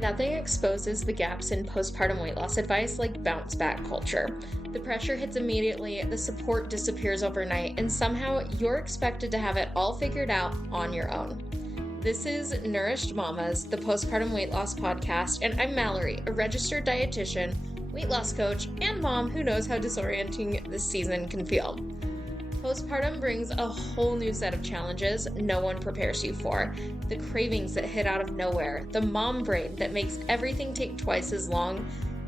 Nothing exposes the gaps in postpartum weight loss advice like bounce back culture. The pressure hits immediately, the support disappears overnight, and somehow you're expected to have it all figured out on your own. This is Nourished Mamas, the postpartum weight loss podcast, and I'm Mallory, a registered dietitian, weight loss coach, and mom who knows how disorienting this season can feel. Postpartum brings a whole new set of challenges no one prepares you for. The cravings that hit out of nowhere, the mom brain that makes everything take twice as long,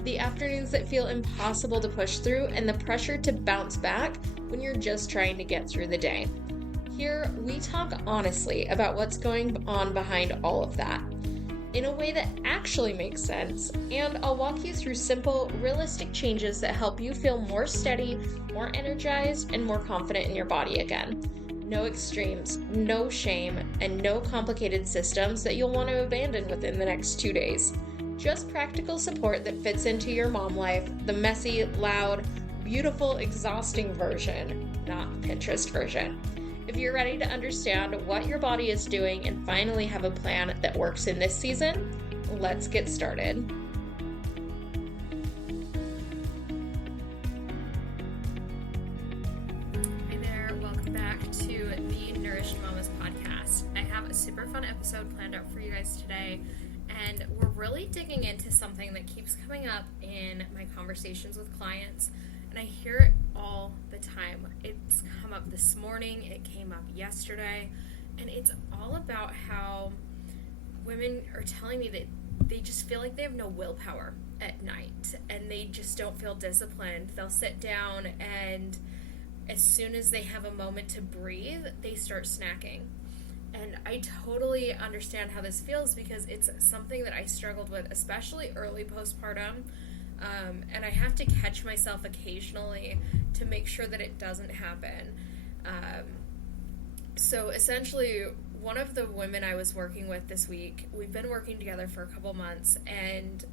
the afternoons that feel impossible to push through, and the pressure to bounce back when you're just trying to get through the day. Here, we talk honestly about what's going on behind all of that, in a way that actually makes sense, and I'll walk you through simple, realistic changes that help you feel more steady, more energized, and more confident in your body again. No extremes, no shame, and no complicated systems that you'll want to abandon within the next 2 days. Just practical support that fits into your mom life, the messy, loud, beautiful, exhausting version, not Pinterest version. If you're ready to understand what your body is doing and finally have a plan that works in this season, let's get started. Hi there, welcome back to the Nourished Mamas podcast. I have a super fun episode planned out for you guys today, and we're really digging into something that keeps coming up in my conversations with clients. And I hear it all the time. It's come up this morning, it came up yesterday, and it's all about how women are telling me that they just feel like they have no willpower at night and they just don't feel disciplined. They'll sit down and as soon as they have a moment to breathe, they start snacking. And I totally understand how this feels because it's something that I struggled with, especially early postpartum. And I have to catch myself occasionally to make sure that it doesn't happen. So essentially, one of the women I was working with this week, we've been working together for a couple months, and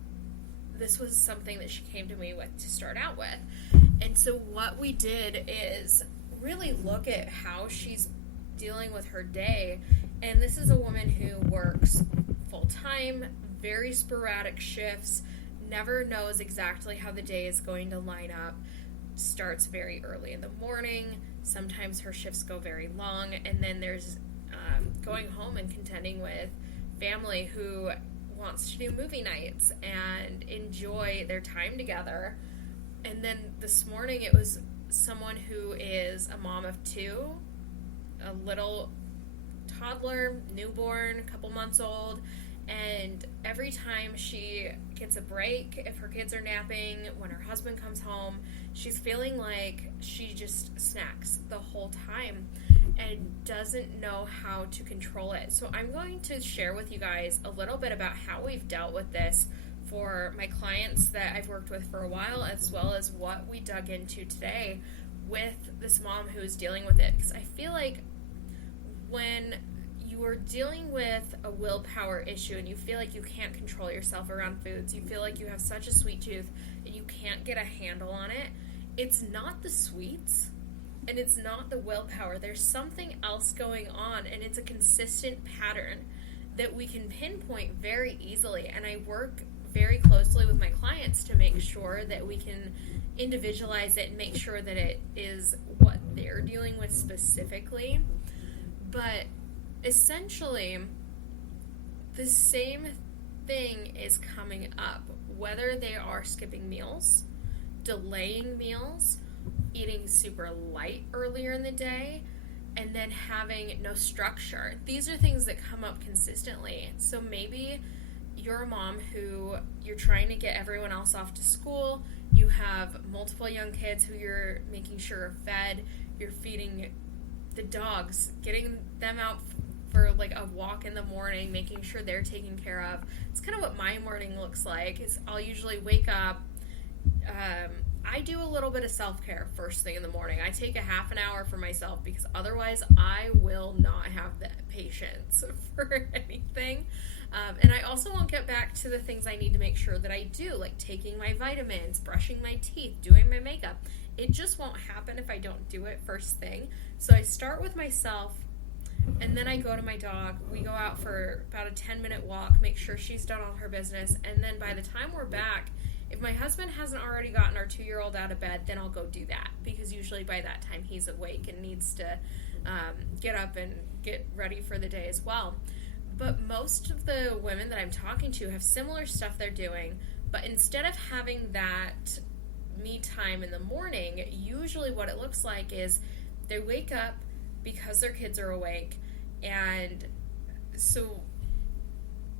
this was something that she came to me with to start out with. And so what we did is really look at how she's dealing with her day. And this is a woman who works full-time, very sporadic shifts, never knows exactly how the day is going to line up, starts very early in the morning, sometimes her shifts go very long, and then there's going home and contending with family who wants to do movie nights and enjoy their time together. And then this morning it was someone who is a mom of two, a little toddler, newborn, a couple months old, and every time she gets a break, if her kids are napping, when her husband comes home, she's feeling like she just snacks the whole time and doesn't know how to control it. So I'm going to share with you guys a little bit about how we've dealt with this for my clients that I've worked with for a while, as well as what we dug into today with this mom who is dealing with it. Because I feel like when you are dealing with a willpower issue and you feel like you can't control yourself around foods, you feel like you have such a sweet tooth and you can't get a handle on it, it's not the sweets and it's not the willpower. There's something else going on, and it's a consistent pattern that we can pinpoint very easily. And I work very closely with my clients to make sure that we can individualize it and make sure that it is what they're dealing with specifically. But essentially, the same thing is coming up, whether they are skipping meals, delaying meals, eating super light earlier in the day, and then having no structure. These are things that come up consistently. So maybe you're a mom who you're trying to get everyone else off to school, you have multiple young kids who you're making sure are fed, you're feeding the dogs, getting them out for like a walk in the morning, making sure they're taken care of. It's kind of what my morning looks like. Is I'll usually wake up. I do a little bit of self-care first thing in the morning. I take a half an hour for myself because otherwise I will not have the patience for anything. And I also won't get back to the things I need to make sure that I do, like taking my vitamins, brushing my teeth, doing my makeup. It just won't happen if I don't do it first thing. So I start with myself, And then I go to my dog. We go out for about a 10-minute walk, make sure she's done all her business. And then by the time we're back, if my husband hasn't already gotten our 2-year-old out of bed, then I'll go do that. Because usually by that time he's awake and needs to get up and get ready for the day as well. But most of the women that I'm talking to have similar stuff they're doing. But instead of having that me time in the morning, usually what it looks like is they wake up because their kids are awake, and so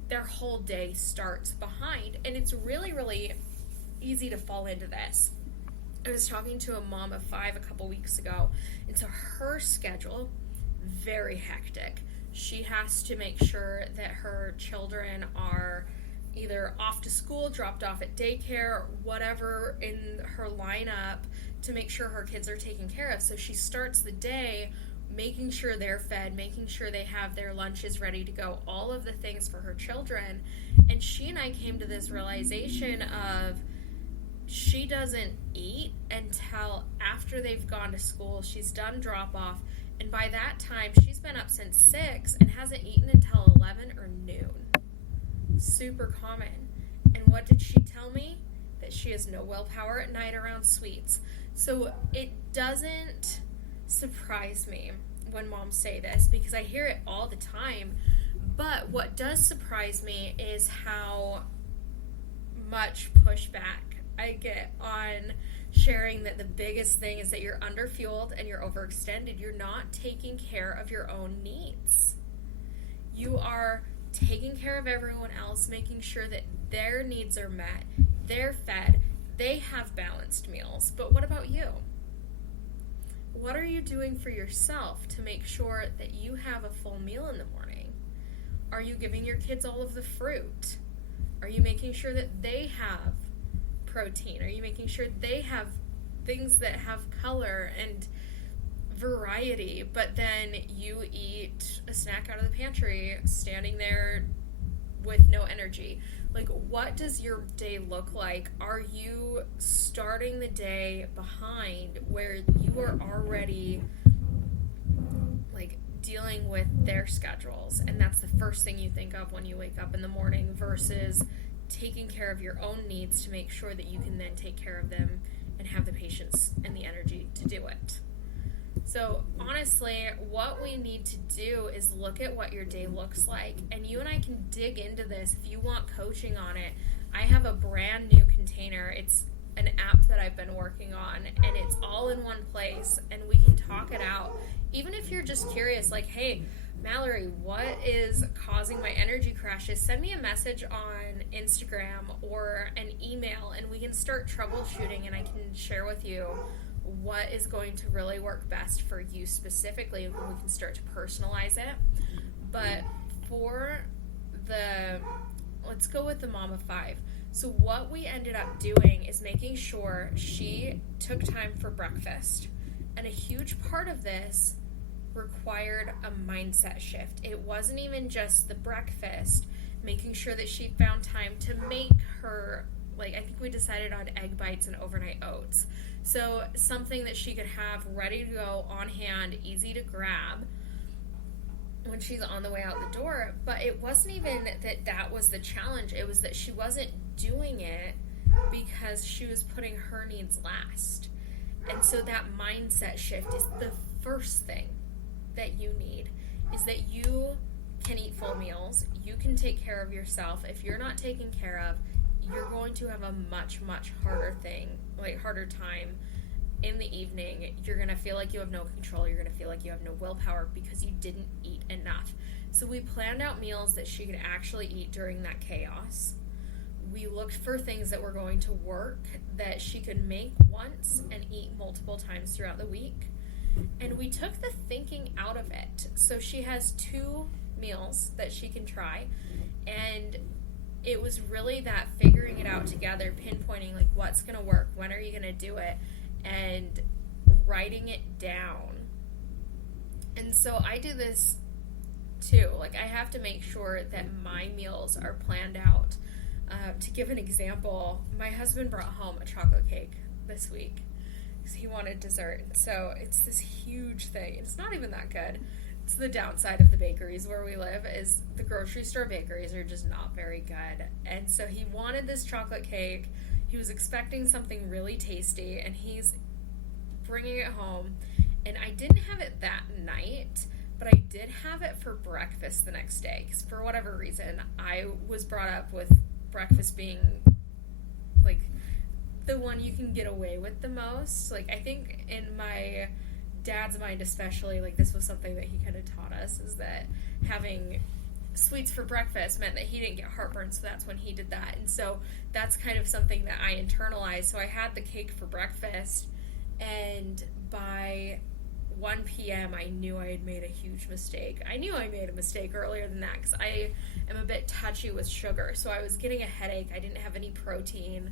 their whole day starts behind, and it's really, really easy to fall into this. I was talking to a mom of 5 a couple weeks ago, and so her schedule, very hectic. She has to make sure that her children are either off to school, dropped off at daycare, whatever in her lineup to make sure her kids are taken care of. So she starts the day making sure they're fed, making sure they have their lunches ready to go, all of the things for her children. And she and I came to this realization of she doesn't eat until after they've gone to school. She's done drop off, and by that time she's been up since 6 and hasn't eaten until 11 or noon. Super common. And what did she tell me? That she has no willpower at night around sweets. So it doesn't surprise me when moms say this, because I hear it all the time. But what does surprise me is how much pushback I get on sharing that the biggest thing is that you're underfueled and you're overextended. You're not taking care of your own needs. You are taking care of everyone else, making sure that their needs are met, they're fed, they have balanced meals. But what about you? What are you doing for yourself to make sure that you have a full meal in the morning? Are you giving your kids all of the fruit? Are you making sure that they have protein? Are you making sure they have things that have color and variety, but then you eat a snack out of the pantry standing there with no energy? Like, what does your day look like? Are you starting the day behind where you are already like dealing with their schedules, and that's the first thing you think of when you wake up in the morning, versus taking care of your own needs to make sure that you can then take care of them and have the patience and the energy to do it? So honestly, what we need to do is look at what your day looks like, and you and I can dig into this if you want coaching on it. I have a brand new container. It's an app that I've been working on, and it's all in one place, and we can talk it out. Even if you're just curious, like, hey, Mallory, what is causing my energy crashes? Send me a message on Instagram or an email, and we can start troubleshooting, and I can share with you what is going to really work best for you specifically, and we can start to personalize it. But let's go with the mom of 5. So what we ended up doing is making sure she took time for breakfast. And a huge part of this required a mindset shift. It wasn't even just the breakfast, making sure that she found time to make her, I think we decided on egg bites and overnight oats. So something that she could have ready to go, on hand, easy to grab when she's on the way out the door. But it wasn't even that was the challenge. It was that she wasn't doing it because she was putting her needs last. And so that mindset shift is the first thing that you need, is that you can eat full meals. You can take care of yourself. If you're not taken care of, you're going to have a much, much harder time in the evening. You're going to feel like you have no control. You're going to feel like you have no willpower because you didn't eat enough. So we planned out meals that she could actually eat during that chaos. We looked for things that were going to work, that she could make once and eat multiple times throughout the week. And we took the thinking out of it. So she has 2 meals that she can try, and it was really that figuring it out together, pinpointing what's going to work, when are you going to do it, and writing it down. And so I do this too. I have to make sure that my meals are planned out. To give an example, my husband brought home a chocolate cake this week because he wanted dessert. And so it's this huge thing. It's not even that good. It's the downside of the bakeries where we live, is the grocery store bakeries are just not very good. And so he wanted this chocolate cake. He was expecting something really tasty, and he's bringing it home. And I didn't have it that night, but I did have it for breakfast the next day. Because for whatever reason, I was brought up with breakfast being like the one you can get away with the most. Like, I think in my dad's mind especially, like, this was something that he kind of taught us, is that having sweets for breakfast meant that he didn't get heartburn, so that's when he did that. And so that's kind of something that I internalized. So I had the cake for breakfast, and by 1 p.m. I knew I had made a huge mistake. I knew I made a mistake earlier than that because I am a bit touchy with sugar. So I was getting a headache. I didn't have any protein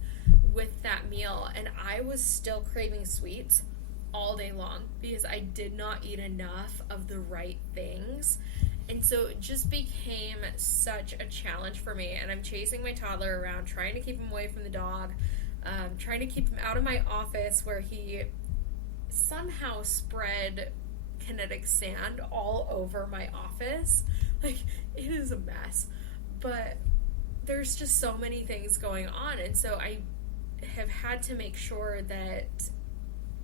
with that meal, and I was still craving sweets all day long because I did not eat enough of the right things. And so it just became such a challenge for me. And I'm chasing my toddler around, trying to keep him away from the dog, trying to keep him out of my office where he somehow spread kinetic sand all over my office. Like, it is a mess. But there's just so many things going on. And so I have had to make sure that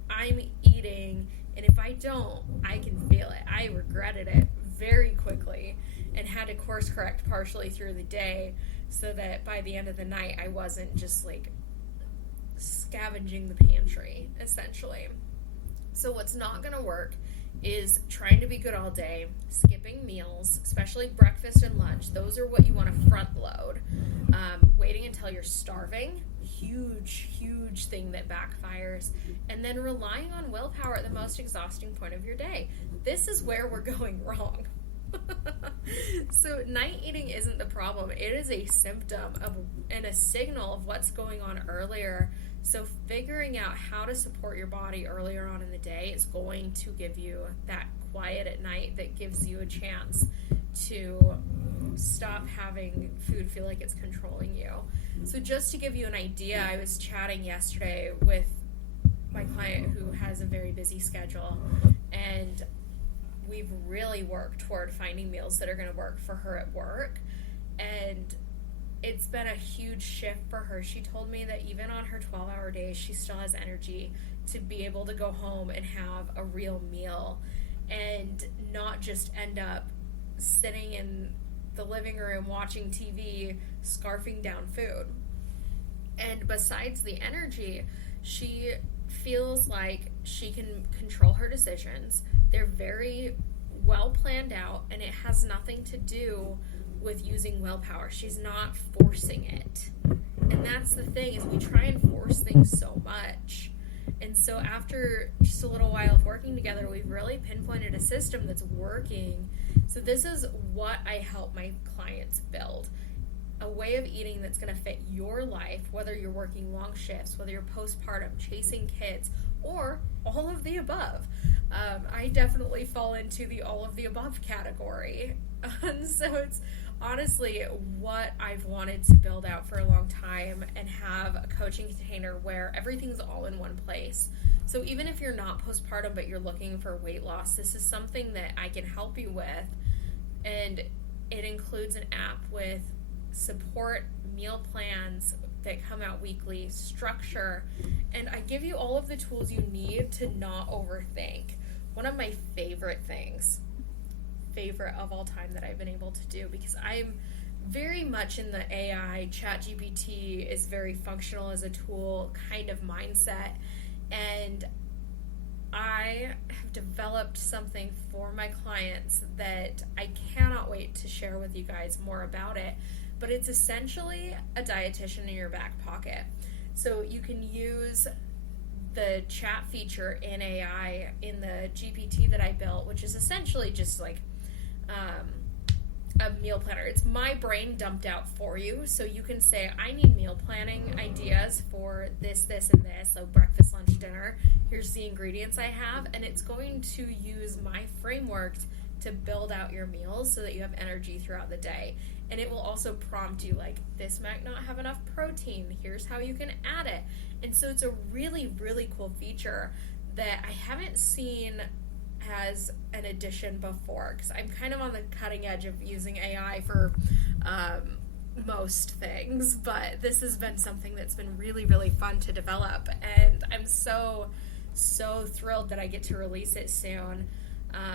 I'm eating, and if I don't, I can feel it. I regretted it very quickly and had to course correct partially through the day so that by the end of the night I wasn't just like scavenging the pantry, essentially. So what's not going to work is trying to be good all day, skipping meals, especially breakfast and lunch. Those are what you want to front load. Waiting until you're starving, huge thing that backfires. And then relying on willpower at the most exhausting point of your day. This is where we're going wrong. So night eating isn't the problem. It is a symptom of and a signal of what's going on earlier. So figuring out how to support your body earlier on in the day is going to give you that quiet at night that gives you a chance to stop having food feel like it's controlling you. So just to give you an idea, I was chatting yesterday with my client who has a very busy schedule, and we've really worked toward finding meals that are going to work for her at work. And it's been a huge shift for her. She told me that even on her 12-hour days, she still has energy to be able to go home and have a real meal and not just end up sitting in the living room watching TV, scarfing down food. And besides the energy, she feels like she can control her decisions. They're very well planned out, and it has nothing to do with using willpower. She's not forcing it. And that's the thing, is we try and force things so much. And so after just a little while of working together, we've really pinpointed a system that's working. So this is what I help my clients build. A way of eating that's going to fit your life, whether you're working long shifts, whether you're postpartum, chasing kids, or all of the above. I definitely fall into the all of the above category. And so it's honestly what I've wanted to build out for a long time and have a coaching container where everything's all in one place. So even if you're not postpartum but you're looking for weight loss, this is something that I can help you with. And it includes an app with support, meal plans that come out weekly, structure, and I give you all of the tools you need to not overthink. One of my favorite of all time that I've been able to do, because I'm very much in the AI, ChatGPT is very functional as a tool kind of mindset, and I have developed something for my clients that I cannot wait to share with you guys more about it. But it's essentially a dietitian in your back pocket. So you can use the chat feature in AI in the GPT that I built, which is essentially just like a meal planner. It's my brain dumped out for you. So you can say, I need meal planning ideas for this, and this. So breakfast, lunch, dinner. Here's the ingredients I have. And it's going to use my framework to build out your meals so that you have energy throughout the day. And it will also prompt you like, this might not have enough protein. Here's how you can add it. And so it's a really, really cool feature that I haven't seen as an addition before, because I'm kind of on the cutting edge of using AI for most things, but this has been something that's been really, really fun to develop, and I'm so thrilled that I get to release it soon.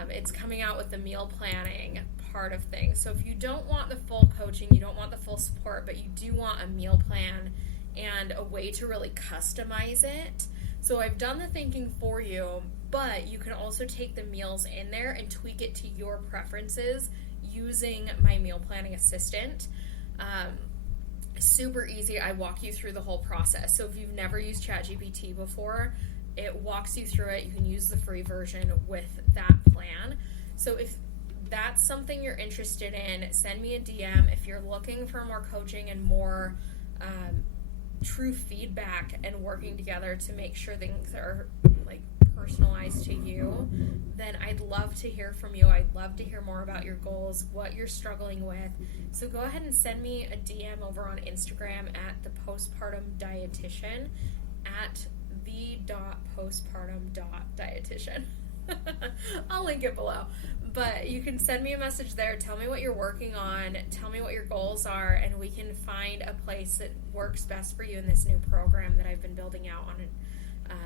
It's coming out with the meal planning part of things. So if you don't want the full coaching, you don't want the full support, but you do want a meal plan and a way to really customize it. So I've done the thinking for you, but you can also take the meals in there and tweak it to your preferences using my meal planning assistant. Super easy. I walk you through the whole process. So if you've never used ChatGPT before, it walks you through it. You can use the free version with that plan. So if that's something you're interested in, send me a DM. If you're looking for more coaching and more true feedback and working together to make sure things are like personalized to you, then I'd love to hear from you. I'd love to hear more about your goals, what you're struggling with. So go ahead and send me a DM over on Instagram at the postpartum dietitian, at the.postpartum.dietitian. I'll link it below. But you can send me a message there. Tell me what you're working on. Tell me what your goals are, and we can find a place that works best for you in this new program that I've been building out on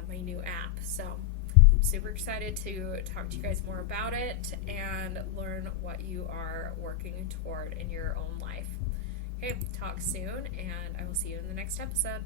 my new app. So I'm super excited to talk to you guys more about it and learn what you are working toward in your own life. Okay, talk soon, and I will see you in the next episode.